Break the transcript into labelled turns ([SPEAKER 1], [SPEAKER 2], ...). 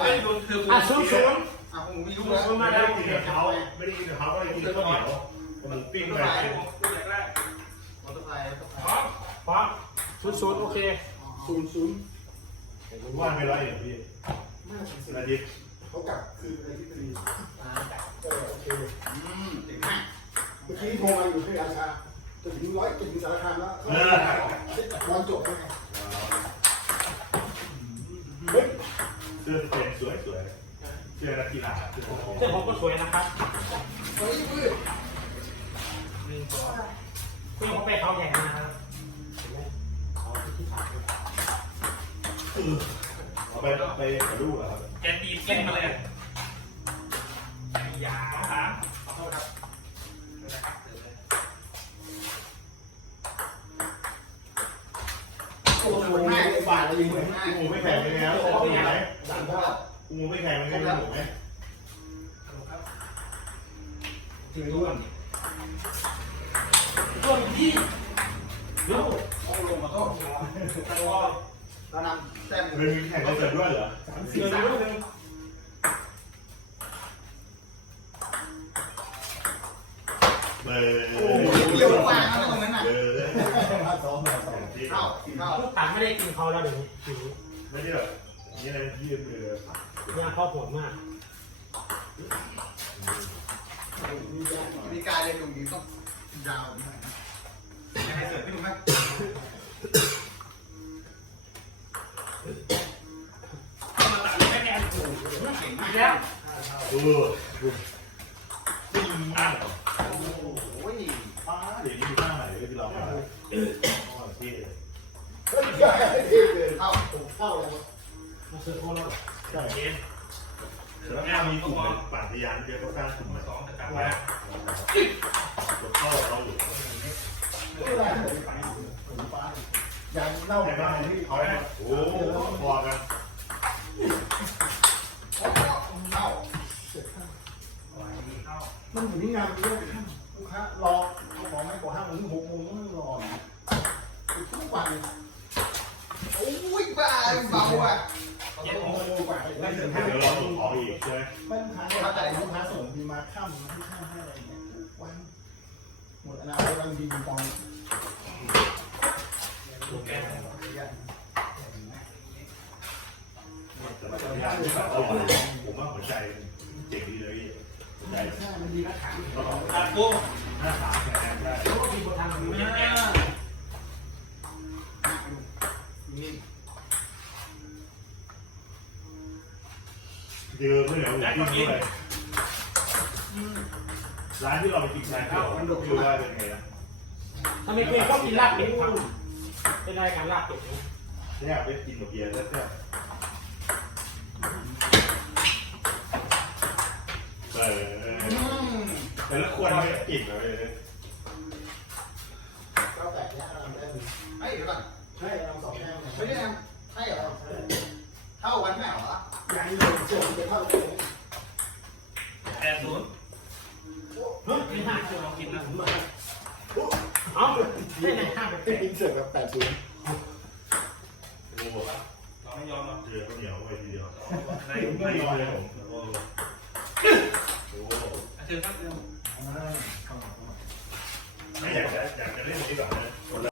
[SPEAKER 1] ไม่โดนคือ
[SPEAKER 2] อะศูนย์ศูนย์
[SPEAKER 3] อะผมมี
[SPEAKER 2] ศู
[SPEAKER 3] ลู
[SPEAKER 2] น
[SPEAKER 3] ก
[SPEAKER 2] ย์
[SPEAKER 3] แล้ว
[SPEAKER 2] ศูนย์มา
[SPEAKER 4] ไม่
[SPEAKER 2] แล้
[SPEAKER 4] ได้
[SPEAKER 2] ว
[SPEAKER 4] กินกับเขาไม่ได้กินกับเขาก็เลยกินข้าวเหนียวหมูปิ้ง
[SPEAKER 1] ตัว
[SPEAKER 4] ไป
[SPEAKER 1] ไหนตัวแรก
[SPEAKER 3] มอเตอร์ไซค์มอเตอร์ไซ
[SPEAKER 1] พร้อ
[SPEAKER 3] ค์
[SPEAKER 1] ม
[SPEAKER 2] ป๊อปศูนย์ศูนย์โอเค
[SPEAKER 5] ศูนย์ศูนย์
[SPEAKER 4] ผมว่าไม่ร้อยเอ็ดพี่
[SPEAKER 5] น่าจะสิ
[SPEAKER 4] นาที
[SPEAKER 5] เขากลับคืนอะไรที่ตรีเออโอเค
[SPEAKER 3] อืมถึงห้า
[SPEAKER 5] เมื่อกี้โทรมาอยู่ที่ราชาจะถึงร้อยจะถึงสารคามแล้ววันจบแล้วไง เสื้
[SPEAKER 4] อเป็นสวยสวยเสื้อนักกีฬาเสื้อ
[SPEAKER 2] เสื้อผมก็สวยนะครับ
[SPEAKER 5] เฮ้ยเฮ้ย
[SPEAKER 2] หนึ่งสองคุณเขาไปเขาใหญ่นะครับเห็นไหมเขาที่ขาดเลย
[SPEAKER 4] เอาไปไปกับลูกเหรอครับ
[SPEAKER 1] แกตีเส้นมาเลยยาครับขอโทษครับ
[SPEAKER 5] โอ้โหง่าย เลยบาทอะไรอย่างเงี้ย
[SPEAKER 4] กูหมูไม่แข็งเลยนะหมูไหม
[SPEAKER 5] ดังก็
[SPEAKER 4] กูหมูไม่แข็งเลยนะหมูไหม
[SPEAKER 5] ถือร่วม
[SPEAKER 2] รวมที่ลูก
[SPEAKER 3] เอาลงมาโทษเรานำแต้ม
[SPEAKER 4] มันมีแข่งคอนเสิร์ตด้วยเหรอ
[SPEAKER 5] สาม
[SPEAKER 2] เสื
[SPEAKER 5] สี่
[SPEAKER 2] อ
[SPEAKER 5] สาม
[SPEAKER 2] ลูกนึ่ง
[SPEAKER 4] เบอร์
[SPEAKER 3] โอ้โหเกี่ยวฟ้าตรงนั้นน่ะ
[SPEAKER 4] เบอร์
[SPEAKER 5] มาสองมา สอง
[SPEAKER 3] เข้าเข้า
[SPEAKER 2] ลูกตัดไม่ได้กินเขาแล้วเดี๋ยวนี้หิว
[SPEAKER 4] ไม่ใช่แบบนี่อะไรที่ยืนเบอร์
[SPEAKER 2] ยาเข้าโหดมาก
[SPEAKER 3] มีกายเลยตรงนี้ต้องยาวหน่อยยังไงเสร็จพี่รู้ไหม
[SPEAKER 1] ไม่แน่
[SPEAKER 3] เก่งมาก
[SPEAKER 2] แล้ว
[SPEAKER 4] ดูดีมาก
[SPEAKER 3] โอ้ย
[SPEAKER 4] ป้าเดี๋ยวนี้มีท่าไหนที่เราไม่ได้ที่
[SPEAKER 5] เฮ้ยได้ที่เลย
[SPEAKER 3] เข้า
[SPEAKER 5] เล้ว
[SPEAKER 2] มาเสือโคตรแล้ว
[SPEAKER 4] ใช่แล้วถ้ามีกลุ่มป่าทยานเดียวก็สร้างกลุ่มมา
[SPEAKER 1] สอ
[SPEAKER 4] งง
[SPEAKER 1] แต่กลับมา
[SPEAKER 4] กดเข้าเราอยู่
[SPEAKER 5] ไม่ได้เลยอย่างเล่า
[SPEAKER 4] แต่ก็
[SPEAKER 5] ว่าที่
[SPEAKER 4] เขาได้โอ้พอกัน
[SPEAKER 3] เข้า
[SPEAKER 5] มันอยู่นี่งานเยอะลูกค้ารอเขาบอกไม่กว่าห้าโมงถึงหกโมงต้องรอทุกวัน
[SPEAKER 3] โอ้ ยบ้าเบาอะ
[SPEAKER 5] เจ็ดโมงกว่า
[SPEAKER 4] เดี๋ยวเราส่งของอีกใช่ไหม
[SPEAKER 5] มันทางเข้าใจลูกค้าส่งมีมาค่ำที่ข้างให้อะไรเนี่ยทุกวันหมดอนาคตกำลังดีตอน
[SPEAKER 1] ถูกแก
[SPEAKER 4] แต่ป่าทยานที่แบบอร่อยผมว่าหัวใจเจ๋งดีเลยหัวใจ
[SPEAKER 5] ใช่มันดีนะขา
[SPEAKER 1] ตัดกุ้ง
[SPEAKER 4] หน้าขาแข็งได้
[SPEAKER 2] มีคนทางอยู่
[SPEAKER 1] ไม่
[SPEAKER 2] เนี่ย
[SPEAKER 1] แน่
[SPEAKER 3] นี่
[SPEAKER 4] เจอไม่เหลือหมูปิ้งด้วยร้านที่เราไปกินชาเขียวมันดูว่าเป็นไงนะ
[SPEAKER 2] ถ้าไม่เคยก็กินลาบเป็ดเป็นรายการลาบเป็ดนะ
[SPEAKER 4] เนี่ยไปกินกับเบียร์แล้วเนี่ยเออ
[SPEAKER 3] อืม
[SPEAKER 4] แต่ละคนไม่กินเลย
[SPEAKER 5] ก็แตกแยกเราได้
[SPEAKER 3] ไอ้เดี๋ยวก่อน
[SPEAKER 5] ใช่เราสองแก้ว
[SPEAKER 3] ไม่ได้ทำใช่เหรอเท่าวันแม่เหรอ
[SPEAKER 1] แปดศูนย์ไม่น่าเชื่อลองกินนะ
[SPEAKER 2] เอ้าไม่ไหนห้าไป
[SPEAKER 5] เป็นอินเสิร์ตแบบแปดศูนย์
[SPEAKER 4] โอ้โห
[SPEAKER 1] เราไม่ยอมรอก
[SPEAKER 4] เจอข้าวเหนียวไปทีเดียว
[SPEAKER 1] ได้
[SPEAKER 4] ไม่ยอมเลยผมโอ้โห
[SPEAKER 1] เชิญครับเร็ว
[SPEAKER 4] ไม่อยากจะอยากจะเล่นนี้ก่อนนะ